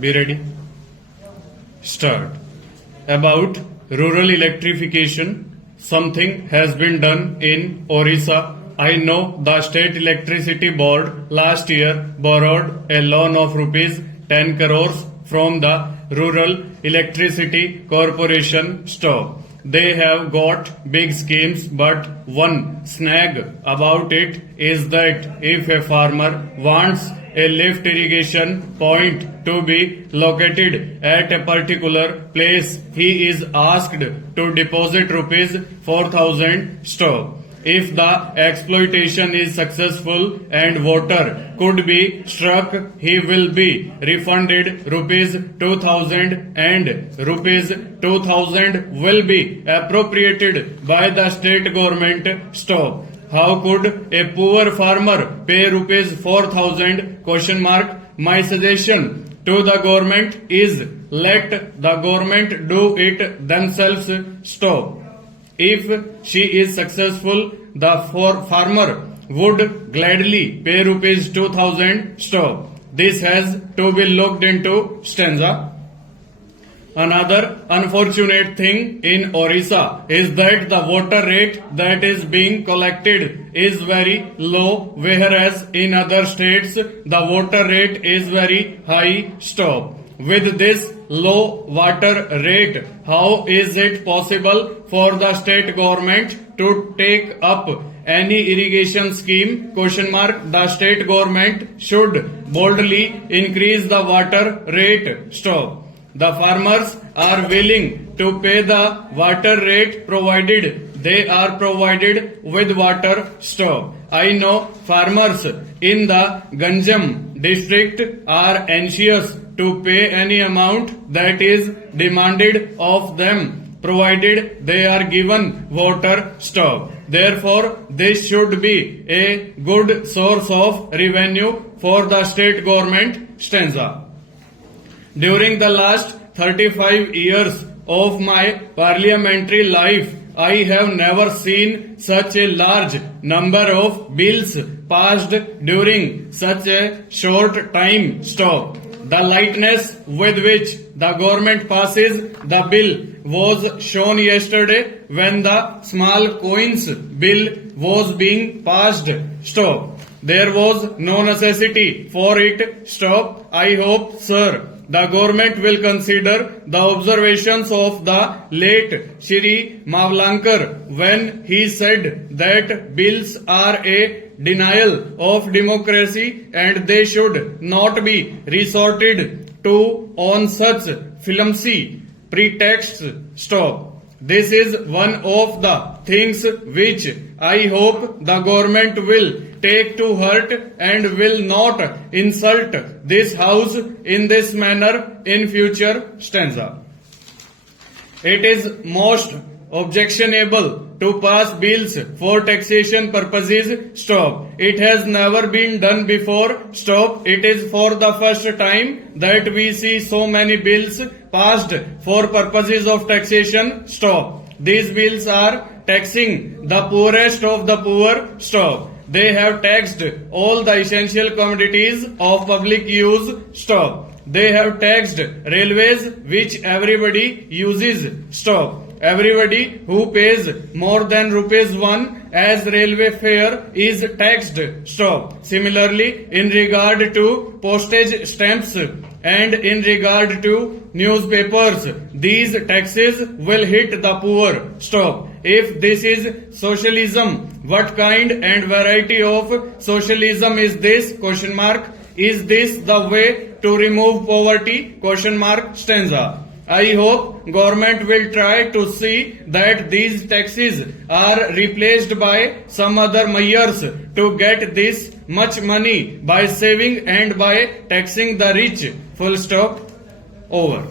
Be ready. Start. About rural electrification, something has been done in Orissa. I know the state electricity board last year borrowed a loan of rupees 10 crores from the Rural Electricity Corporation store. They have got big schemes, but one snag about it is that if a farmer wants a lift irrigation point to be located at a particular place, he is asked to deposit rupees 4,000 store. If the exploitation is successful and water could be struck, he will be refunded rupees 2,000 and rupees 2,000 will be appropriated by the state government store. How could a poor farmer pay rupees 4,000? My suggestion to the government is let the government do it themselves. Stop. If she is successful, the farmer would gladly pay rupees 2,000 stop. This has to be looked into. Stanza. Another unfortunate thing in Orissa is that the water rate that is being collected is very low, whereas in other states the water rate is very high. Stop. With this low water rate, how is it possible for the state government to take up any irrigation scheme? The state government should boldly increase the water rate. Stop. The farmers are willing to pay the water rate provided they are provided with water. Stop. I know farmers in the Ganjam district are anxious to pay any amount that is demanded of them, provided they are given water. Stop. Therefore, this should be a good source of revenue for the state government. Stanza. During the last 35 years of my parliamentary life, I have never seen such a large number of bills passed during such a short time. Stop. The lightness with which the government passes the bill was shown yesterday when the small coins bill was being passed. Stop. There was no necessity for it. Stop. I hope, sir, the government will consider the observations of the late Shri Mavlankar when he said that bills are a denial of democracy and they should not be resorted to on such flimsy pretexts. Stop. This is one of the things which I hope the government will take to heart and will not insult this house in this manner in future. Stanza. It is most objectionable to pass bills for taxation purposes. Stop. It has never been done before. Stop. It is for the first time that we see so many bills passed for purposes of taxation. Stop. These bills are taxing the poorest of the poor. Stop. They have taxed all the essential commodities of public use. Stop. They have taxed railways which everybody uses. Stop. Everybody who pays more than rupees 1 as railway fare is taxed. Stop. Similarly, in regard to postage stamps and in regard to newspapers, these taxes will hit the poor. Stop. If this is socialism, what kind and variety of socialism is this? Is this the way to remove poverty? Stanza. I hope government will try to see that these taxes are replaced by some other measures to get this much money by saving and by taxing the rich. Full stop. Over.